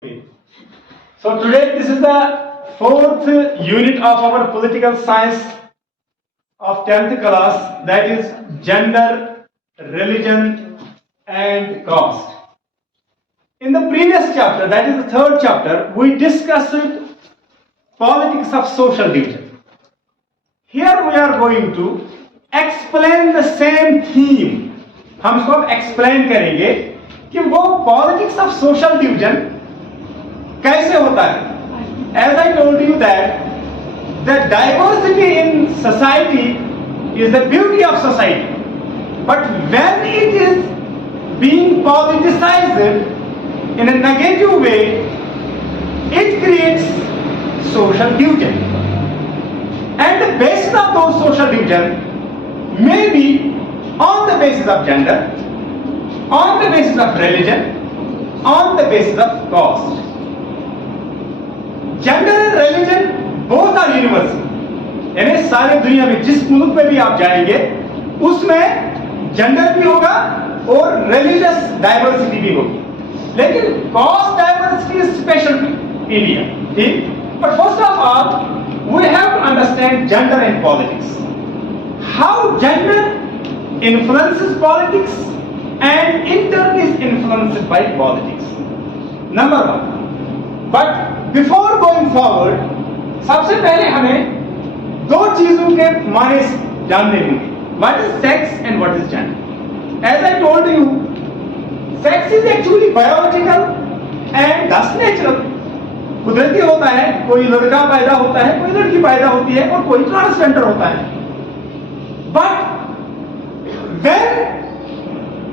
Okay. So today this is the fourth unit of our political science of 10th class, that is gender, religion and caste. In the previous chapter, that is the third chapter, we discussed politics of social division. Here we are going to explain the same theme. हम इसको explain करेंगे कि वो politics of social division कैसे होता है. As I told you that the diversity in society is the beauty of society, but when it is being politicized in a negative way, it creates social division, and the basis of those social division may be on the basis of gender, on the basis of religion, on the basis of caste. Gender and religion both are universal, यानी सारे दुनिया में जिस मुल्क में भी आप जाएंगे उसमें जेंडर भी होगा और रिलीजियस डाइवर्सिटी भी होगी, लेकिन caste diversity is special to India. ठीक, but first of all we have to understand gender in politics, how gender influences politics and in turn is influenced by politics. Number one. But before going forward, सबसे पहले हमें दो चीजों के माने जानने होंगे. What is sex and what is gender. As I told you, sex is actually biological and thus natural. कुदरती होता है, कोई लड़का पैदा होता है, कोई लड़की पैदा होती है और कोई ट्रांसजेंडर होता है. But when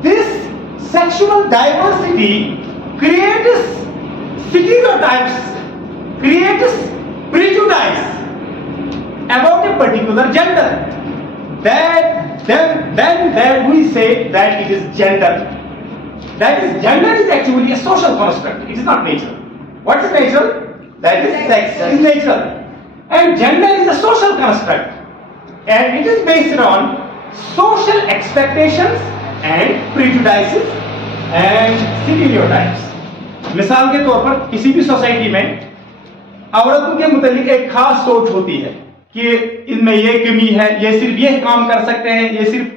this sexual diversity creates stereotypes, creates prejudice about a particular gender, then we say that it is gender. That is, gender is actually a social construct, it is not natural. What is natural? That is, sex is natural, and gender is a social construct, and it is based on social expectations and prejudices and stereotypes. मिसाल के तौर पर किसी भी society में औरतों के मुतालिक एक खास सोच होती है कि इनमें ये कमी है, ये सिर्फ ये काम कर सकते हैं, ये सिर्फ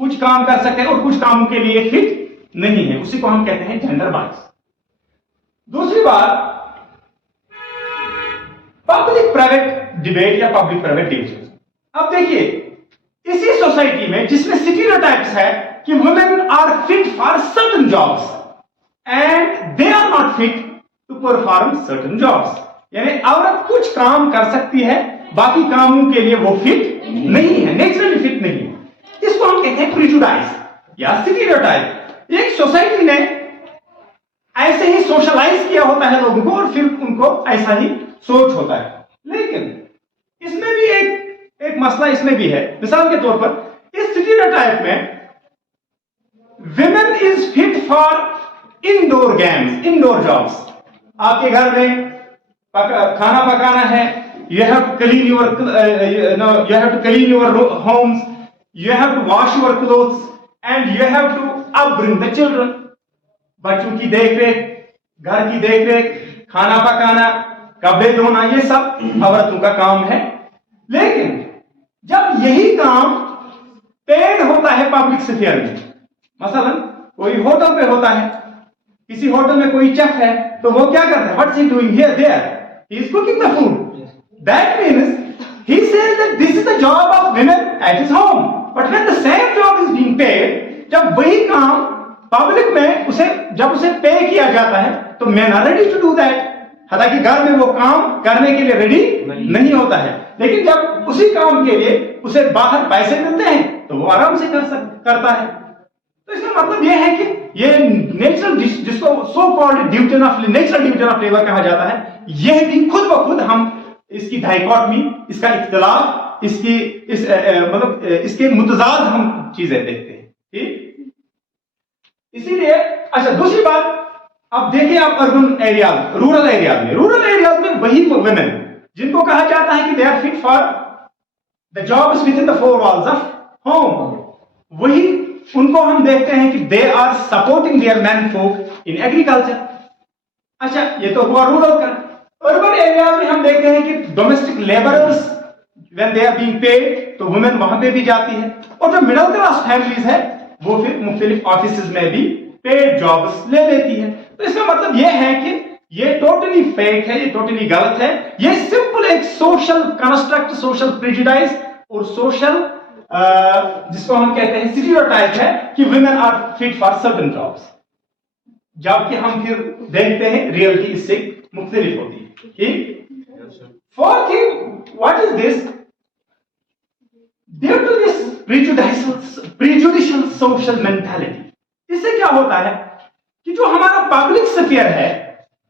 कुछ काम कर सकते हैं और कुछ कामों के लिए फिट नहीं है. उसी को हम कहते हैं जेंडर बायस. दूसरी बात, पब्लिक प्राइवेट डिबेट या पब्लिक प्राइवेट डिविजन. अब देखिए, इसी सोसाइटी में जिसमें स्टीरियोटाइप्स है कि women are fit for certain jobs and they are not fit to perform certain jobs, यानी औरत कुछ काम कर सकती है, बाकी कामों के लिए वो फिट नहीं है, नेचुरली फिट नहीं है. इसको हम कहते हैं प्रिजुडाइज या स्टीरियोटाइप. एक सोसाइटी ने ऐसे ही सोशलाइज किया होता है लोगों को और फिर उनको ऐसा ही सोच होता है. लेकिन इसमें भी एक मसला इसमें भी है. मिसाल के तौर पर इस स्टीरियोटाइप में women is fit for indoor games, indoor jobs. आपके घर में खाना पकाना है, you have to clean your homes, you have to wash your clothes and you have to upbring the children. बच्चों की देखरेख, घर की देखरेख, खाना पकाना, कपड़े धोना, ये सब औरतों का काम है. लेकिन जब यही काम पेड होता है पब्लिक स्फीयर में, मसलन कोई होटल पे होता है, किसी होटल में कोई शेफ है, तो वो क्या करता है? What is he doing here? There he is cooking the food. That means he says that this is the job of women at his home. But when the same job is being paid, जब वही काम public में जब उसे पे किया जाता है, तो men are ready to do that. हालांकि घर में वो काम करने के लिए रेडी नहीं होता है, लेकिन जब उसी काम के लिए उसे बाहर पैसे मिलते हैं तो वो आराम से करता है. तो इसका मतलब यह है कि ये नेचुरल, जिसको so called division of natural division of labour कहा जाता है, यह भी खुद ब खुद हम इसकी डाइकोटमी, इसका इख्तिलाफ, इसके मुतजाद हम चीजें देखते हैं. ठीक, इसीलिए अच्छा, दूसरी बात, अब देखिए आप अर्बन एरियाज, रूरल एरियाज में वही वुमेन जिनको कहा जाता है कि they are fit for the jobs within the four walls of home, वही उनको हम देखते हैं कि they are supporting their man folk in agriculture. अच्छा, ये तो हुआ रूरल का। अर्बन एरिया में हम देखते हैं कि domestic labourers when they are being paid, तो वुमेन वहां पे भी जाती है। और जो मिडिल क्लास फैमिलीज है वो फिर मुख्तलिफ ऑफिस में भी पेड जॉब्स ले लेती है। तो इसका मतलब ये है कि ये टोटली फेक है, ये टोटली गलत है। ये सिंपल एक सोशल कंस्ट्रक्ट, सोशल प्रेजुडाइज और सोशल जिसको हम कहते हैं स्टीरियोटाइप है कि women are fit for certain jobs, जबकि हम फिर देखते हैं रियलिटी इससे मुख्तलिफ होती है। ठीक। Fourth thing, what is this? Due to this prejudicial social mentality, इससे क्या होता है कि जो हमारा पब्लिक स्फीयर है,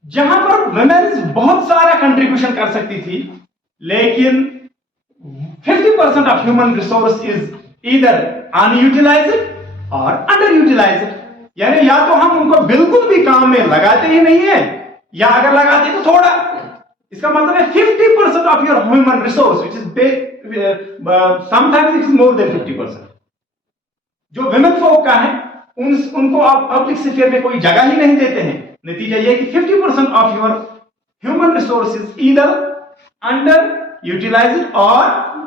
जहां पर वुमेन्स बहुत सारा कंट्रीब्यूशन कर सकती थी, लेकिन 50% of human resource is either unutilised और अंडर यूटिलाइज्ड। यानी या तो हम उनको बिल्कुल भी काम में लगाते ही नहीं है, या अगर लगाते तो थोड़ा। इसका मतलब है 50% of your human resource which is sometimes it is more than 50%। जो विमेन फोक का है उनको आप पब्लिक स्फीयर में कोई जगह ही नहीं देते हैं। नतीजा यह कि 50% of your human resource is either underutilised और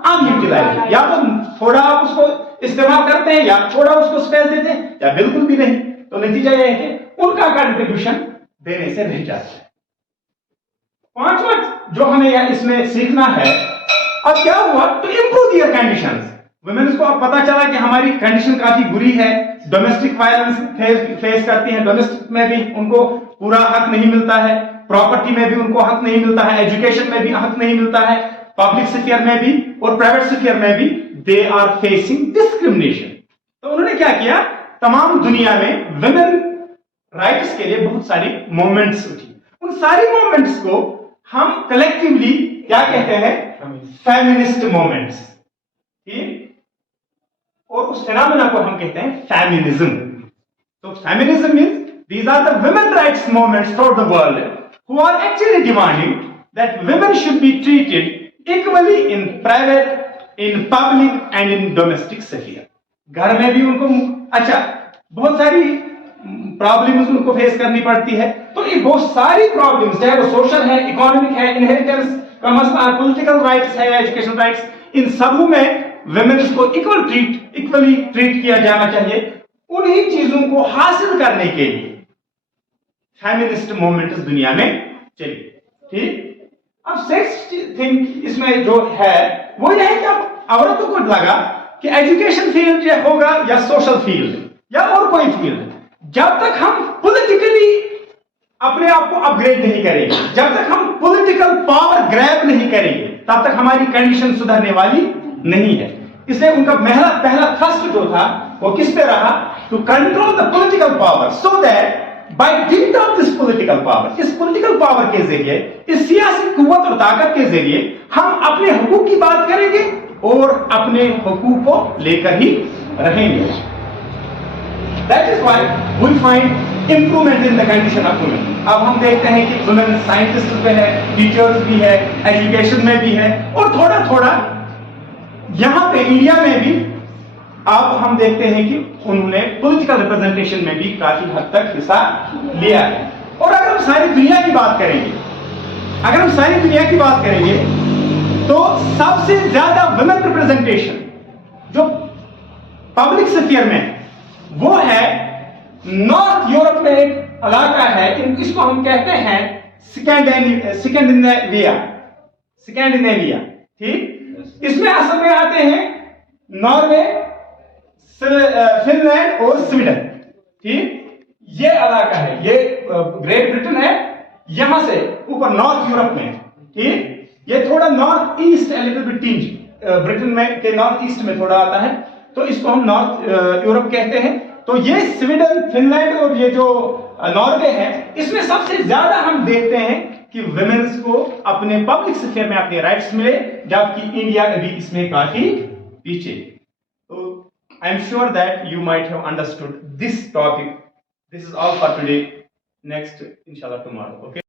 अनयूटिलाइज्ड। या तो थोड़ा आप उसको इस्तेमाल करते हैं, या थोड़ा उसको स्पेस देते हैं, या बिल्कुल भी नहीं। तो नतीजा यह है कि उनका कंट्रीब्यूशन देने से रह जाता है। पांचवा जो हमें इसमें सीखना है, अब क्या हुआ तो इंप्रूव दियर कंडीशंस। वुमेन्स को अब पता चला कि हमारी कंडीशन काफी बुरी है, डोमेस्टिक वायलेंस फेस करती हैं, डोमेस्टिक में भी उनको पूरा हक नहीं मिलता है, प्रॉपर्टी में भी उनको हक नहीं मिलता है, एजुकेशन में भी हक नहीं मिलता है, पब्लिक स्फीयर में भी और प्राइवेट स्फीयर में भी दे आर फेसिंग डिस्क्रिमिनेशन। तो उन्होंने क्या किया, तमाम दुनिया में वुमेन राइट्स के लिए बहुत सारी मूवमेंट्स उठी। उन सारी मूवमेंट्स को हम कलेक्टिवली क्या कहते हैं, फेमिनिस्ट मूवमेंट्स। ठीक। और उस फिनोमेना को हम कहते हैं फेमिनिज्म। तो feminism means these are the women rights movements throughout the world who are actually demanding that women should be treated equally in private, in public and in domestic sphere। घर में भी उनको अच्छा बहुत सारी प्रॉब्लम्स उनको face करनी पड़ती है। तो ये बहुत सारी प्रॉब्लम्स, चाहे वो सोशल है, इकोनॉमिक है, इनहेरिटेंस का मसला, पॉलिटिकल राइट्स है, एजुकेशन राइट्स, इन सबों में वुमेन्स को इक्वली ट्रीट किया जाना चाहिए। उन्हीं चीजों को हासिल करने के लिए फेमिनिस्ट मूवमेंट दुनिया में चली। ठीक। अब सिक्स्थ थिंग इसमें जो है वो यह है कि अब औरतों को लगा कि एजुकेशन फील्ड या होगा या सोशल फील्ड या और कोई फील्ड, जब तक हम पॉलिटिकली अपने आप को अपग्रेड नहीं करेंगे, जब तक हम पॉलिटिकल पावर ग्रैब नहीं करेंगे, तब तक हमारी कंडीशन सुधरने वाली नहीं है। इसलिए उनका पहला थ्रस्ट जो था वो किस पे रहा, to control the political power so that by dint of this political power, इस पॉलिटिकल पावर के जरिए, इस सियासी कुव्वत और ताकत के जरिए हम अपने हुकूक की बात करेंगे और अपने हुकूक को लेकर ही रहेंगे। That is why we find improvement in the condition of women। अब हम देखते हैं कि women साइंटिस्ट में है, टीचर्स भी है, एजुकेशन में भी है, और थोड़ा थोड़ा यहां पे इंडिया में भी अब हम देखते हैं कि उन्होंने पॉलिटिकल रिप्रेजेंटेशन में भी काफी हद तक हिस्सा लिया है। और अगर हम सारी दुनिया की बात करेंगे, तो सबसे ज्यादा वुमेन रिप्रेजेंटेशन जो पब्लिक स्फीयर में वो है नॉर्थ यूरोप में एक इलाका है, इसको हम कहते हैं स्कैंडिनेविया। ठीक। इसमें असल में आते हैं नॉर्वे, फिनलैंड और स्वीडन। ठीक। ये इलाका है, ये ग्रेट ब्रिटेन है, यहां से ऊपर नॉर्थ यूरोप में। ठीक। ये थोड़ा नॉर्थ ईस्ट ब्रिटेन में के नॉर्थ ईस्ट में थोड़ा आता है, तो इसको हम नॉर्थ यूरोप कहते हैं। तो ये स्वीडन, फिनलैंड और ये जो नॉर्वे है, इसमें सबसे ज्यादा हम देखते हैं कि वुमेन्स को अपने पब्लिक स्फीयर में अपने राइट्स मिले, जबकि इंडिया अभी इसमें काफी पीछे। तो I am sure that you might have understood this topic. This is all for today. Next इंशाल्लाह टुमारो। ओके।